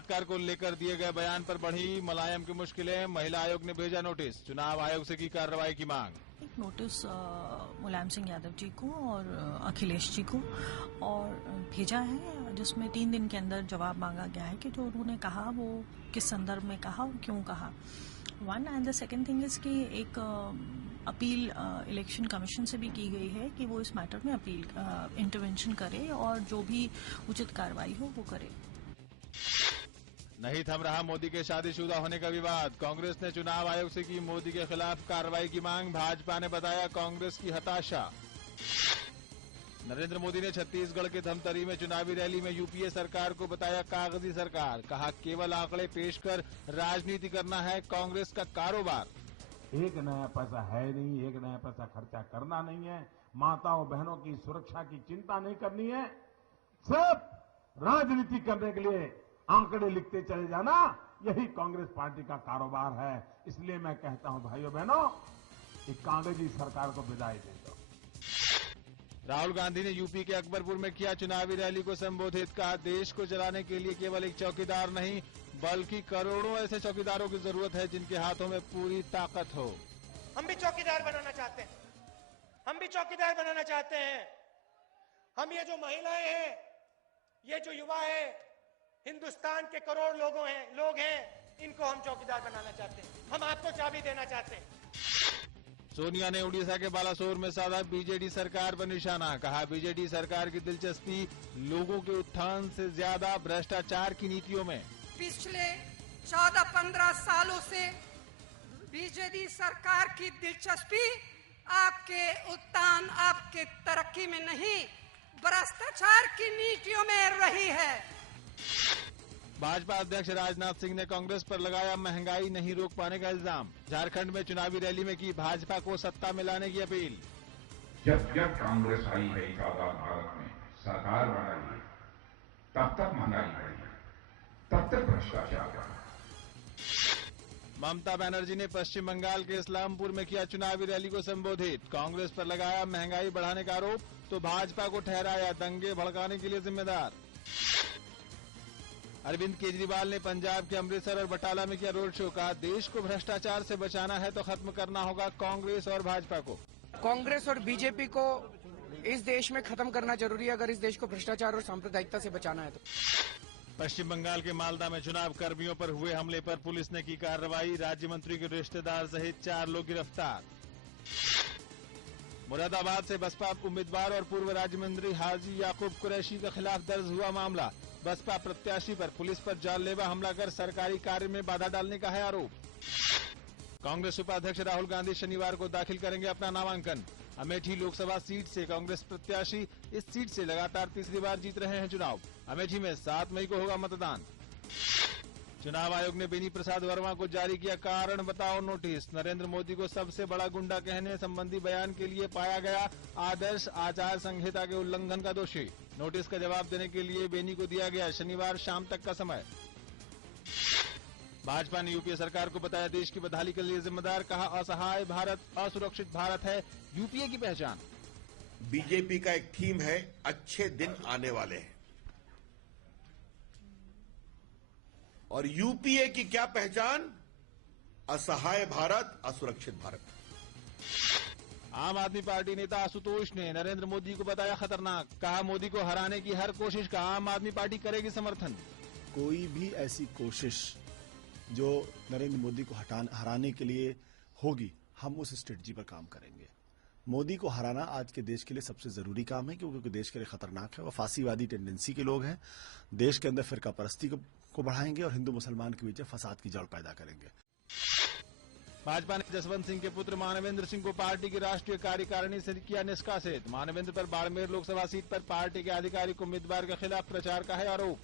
बलात्कार को लेकर दिए गए बयान पर बढ़ी मुलायम की मुश्किलें, महिला आयोग ने भेजा नोटिस, चुनाव आयोग से की कार्रवाई की मांग। एक नोटिस मुलायम सिंह यादव जी को और अखिलेश जी को और भेजा है, जिसमें 3 दिन के अंदर जवाब मांगा गया है कि जो उन्होंने कहा वो किस संदर्भ में कहा और क्यों कहा। One and the second thing is कि एक अपील इलेक्शन कमीशन से भी की गई है कि वो इस मैटर में अपील इंटरवेंशन करे और जो भी उचित कार्रवाई हो वो करे। नहीं थम रहा मोदी के शादीशुदा होने का विवाद, कांग्रेस ने चुनाव आयोग से की मोदी के खिलाफ कार्रवाई की मांग, भाजपा ने बताया कांग्रेस की हताशा। नरेंद्र मोदी ने छत्तीसगढ़ के धमतरी में चुनावी रैली में यूपीए सरकार को बताया कागजी सरकार, कहा केवल आंकड़े पेश कर राजनीति करना है कांग्रेस का कारोबार। एक नया पैसा है नहीं, एक नया पैसा खर्चा करना नहीं है, माताओं बहनों की सुरक्षा की चिंता नहीं करनी है, सिर्फ राजनीति करने के लिए आंकड़े लिखते चले जाना, यही कांग्रेस पार्टी का कारोबार है। इसलिए मैं कहता हूं भाइयों बहनों, कि कागजी सरकार को विदाई दे दो। राहुल गांधी ने यूपी के अकबरपुर में किया चुनावी रैली को संबोधित, कहा देश को चलाने के लिए केवल एक चौकीदार नहीं बल्कि करोड़ों ऐसे चौकीदारों की जरूरत है जिनके हाथों में पूरी ताकत हो। हम भी चौकीदार बनाना चाहते हैं, हम भी चौकीदार बनाना चाहते हैं। हम ये जो महिलाएं हैं, ये जो युवा है, हिंदुस्तान के करोड़ लोग हैं, इनको हम चौकीदार बनाना चाहते हैं। हम आपको चाबी देना चाहते हैं। सोनिया ने उड़ीसा के बालासोर में साधा बीजेडी सरकार पर निशाना, कहा बीजेडी सरकार की दिलचस्पी लोगों के उत्थान से ज्यादा भ्रष्टाचार की नीतियों में। पिछले 14-15 सालों से बीजेडी सरकार की दिलचस्पी आपके उत्थान, आपके तरक्की में नहीं, भ्रष्टाचार की नीतियों में रही है। भाजपा अध्यक्ष राजनाथ सिंह ने कांग्रेस पर लगाया महंगाई नहीं रोक पाने का इल्जाम, झारखंड में चुनावी रैली में की भाजपा को सत्ता में लाने की अपील। जब जब कांग्रेस आई है इस आजाद भारत में, सरकार बनाई है, तब तक महंगाई बढ़ी है, तब तक भ्रष्टाचार बढ़ा। ममता बनर्जी ने पश्चिम बंगाल के इस्लामपुर में किया चुनावी रैली को संबोधित, कांग्रेस पर लगाया महंगाई बढ़ाने का आरोप, तो भाजपा को ठहराया दंगे भड़काने के लिए जिम्मेदार। अरविंद केजरीवाल ने पंजाब के अमृतसर और बटाला में किया रोड शो, कहा देश को भ्रष्टाचार से बचाना है तो खत्म करना होगा कांग्रेस और भाजपा को। कांग्रेस और बीजेपी को इस देश में खत्म करना जरूरी है अगर इस देश को भ्रष्टाचार और सांप्रदायिकता से बचाना है तो। पश्चिम बंगाल के मालदा में चुनाव कर्मियों पर हुए हमले पर पुलिस ने की कार्रवाई, राज्य मंत्री के रिश्तेदार सहित 4 लोग गिरफ्तार। मुरादाबाद से बसपा उम्मीदवार और पूर्व राज्य मंत्री हाजी याकूब कुरैशी के खिलाफ दर्ज हुआ मामला, बसपा प्रत्याशी पर पुलिस पर जानलेवा हमला कर सरकारी कार्य में बाधा डालने का है आरोप। कांग्रेस उपाध्यक्ष राहुल गांधी शनिवार को दाखिल करेंगे अपना नामांकन, अमेठी लोकसभा सीट से कांग्रेस प्रत्याशी इस सीट से लगातार तीसरी बार जीत रहे हैं चुनाव। अमेठी में 7 मई को होगा मतदान। चुनाव आयोग ने बेनी प्रसाद वर्मा को जारी किया कारण बताओ नोटिस, नरेंद्र मोदी को सबसे बड़ा गुंडा कहने संबंधी बयान के लिए पाया गया आदर्श आचार संहिता के उल्लंघन का दोषी। नोटिस का जवाब देने के लिए बेनी को दिया गया शनिवार शाम तक का समय। भाजपा ने यूपीए सरकार को बताया देश की बदहाली के लिए जिम्मेदार, कहा असहाय भारत असुरक्षित भारत है यूपीए की पहचान। बीजेपी का एक थीम है अच्छे दिन आने वाले हैं, और यूपीए की क्या पहचान? असहाय भारत असुरक्षित भारत। आम आदमी पार्टी नेता आशुतोष ने नरेंद्र मोदी को बताया खतरनाक, कहा मोदी को हराने की हर कोशिश का आम आदमी पार्टी करेगी समर्थन। कोई भी ऐसी कोशिश जो नरेंद्र मोदी को हराने के लिए होगी, हम उस स्ट्रेटजी पर काम करेंगे। मोदी को हराना आज के देश के लिए सबसे जरूरी काम है क्योंकि देश के लिए खतरनाक है। वो फांसीवादी टेंडेंसी के लोग हैं, देश के अंदर फिरका परस्ती को बढ़ाएंगे और हिंदू मुसलमान के बीच फसाद की जड़ पैदा करेंगे। भाजपा ने जसवंत सिंह के पुत्र मानवेंद्र सिंह को पार्टी की राष्ट्रीय कार्यकारिणी से किया निष्कासित, मानवेंद्र पर बाड़मेर लोकसभा सीट पर पार्टी के आधिकारिक उम्मीदवार के खिलाफ प्रचार का है आरोप।